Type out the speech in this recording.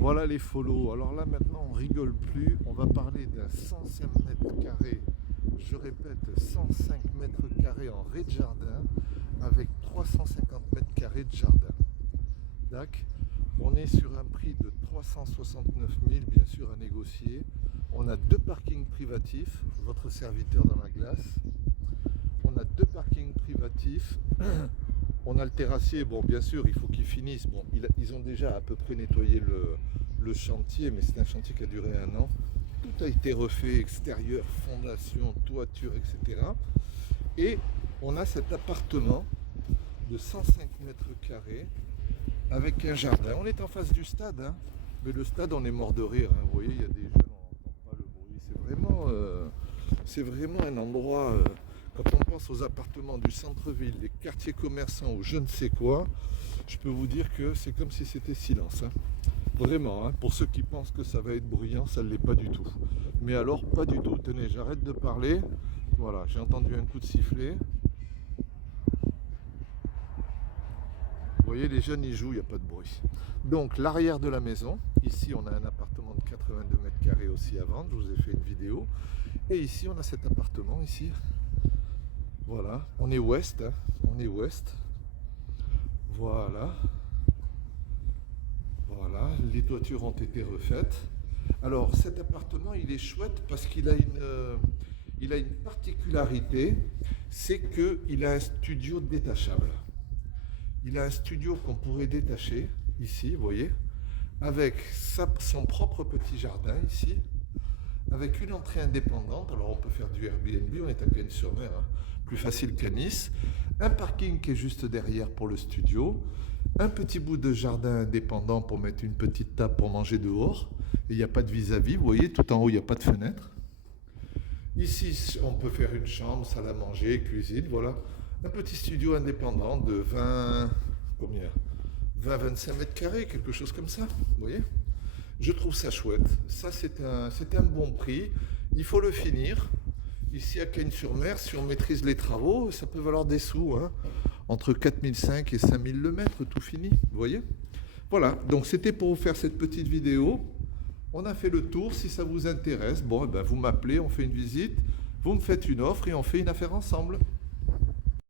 Voilà les follow. Alors là maintenant on rigole plus. On va parler d'un 105 mètres carrés. Je répète, 105 mètres carrés en rez-de-jardin avec 350 mètres carrés de jardin. Dac. On est sur un prix de 369 000, bien sûr à négocier. On a deux parkings privatifs, votre serviteur dans la glace. On a deux parkings privatifs. On a le terrassier, bon bien sûr il faut qu'ils finissent, bon ils ont déjà à peu près nettoyé le chantier, mais c'est un chantier qui a duré 1 an. Tout a été refait, extérieur, fondation, toiture, etc. Et on a cet appartement de 105 mètres carrés avec un jardin. On est en face du stade, hein, mais le stade on est mort de rire, hein. Vous voyez il y a des jeunes, on n'entend pas le bruit, c'est vraiment un endroit... Quand on pense aux appartements du centre-ville, des quartiers commerçants ou je ne sais quoi, je peux vous dire que c'est comme si c'était silence. Hein. Vraiment, hein. Pour ceux qui pensent que ça va être bruyant, ça ne l'est pas du tout. Mais alors, pas du tout. Tenez, j'arrête de parler. Voilà, j'ai entendu un coup de sifflet. Vous voyez, les jeunes, ils jouent, il n'y a pas de bruit. Donc, l'arrière de la maison. Ici, on a un appartement de 82 mètres carrés aussi à vendre. Je vous ai fait une vidéo. Et ici, on a cet appartement, ici. Voilà, on est ouest, hein, on est ouest. Voilà. Voilà, les toitures ont été refaites. Alors cet appartement, il est chouette parce il a une particularité, c'est qu'il a un studio détachable. Il a un studio qu'on pourrait détacher, ici, vous voyez, avec son propre petit jardin, ici, avec une entrée indépendante. Alors on peut faire du Airbnb, on est à Cagnes-sur-Mer, hein, plus facile qu'à Nice. Un parking qui est juste derrière pour le studio. Un petit bout de jardin indépendant pour mettre une petite table pour manger dehors. Et il n'y a pas de vis-à-vis, vous voyez, tout en haut il n'y a pas de fenêtre. Ici on peut faire une chambre, salle à manger, cuisine, voilà. Un petit studio indépendant de 20-25 mètres carrés, quelque chose comme ça, vous voyez. Je trouve ça chouette. Ça, c'est un bon prix. Il faut le finir. Ici, à Cagnes-sur-Mer, si on maîtrise les travaux, ça peut valoir des sous. Hein. Entre 4005 et 5000 le mètre, tout fini. Vous voyez? Voilà. Donc, c'était pour vous faire cette petite vidéo. On a fait le tour. Si ça vous intéresse, bon, eh ben, vous m'appelez, on fait une visite. Vous me faites une offre et on fait une affaire ensemble.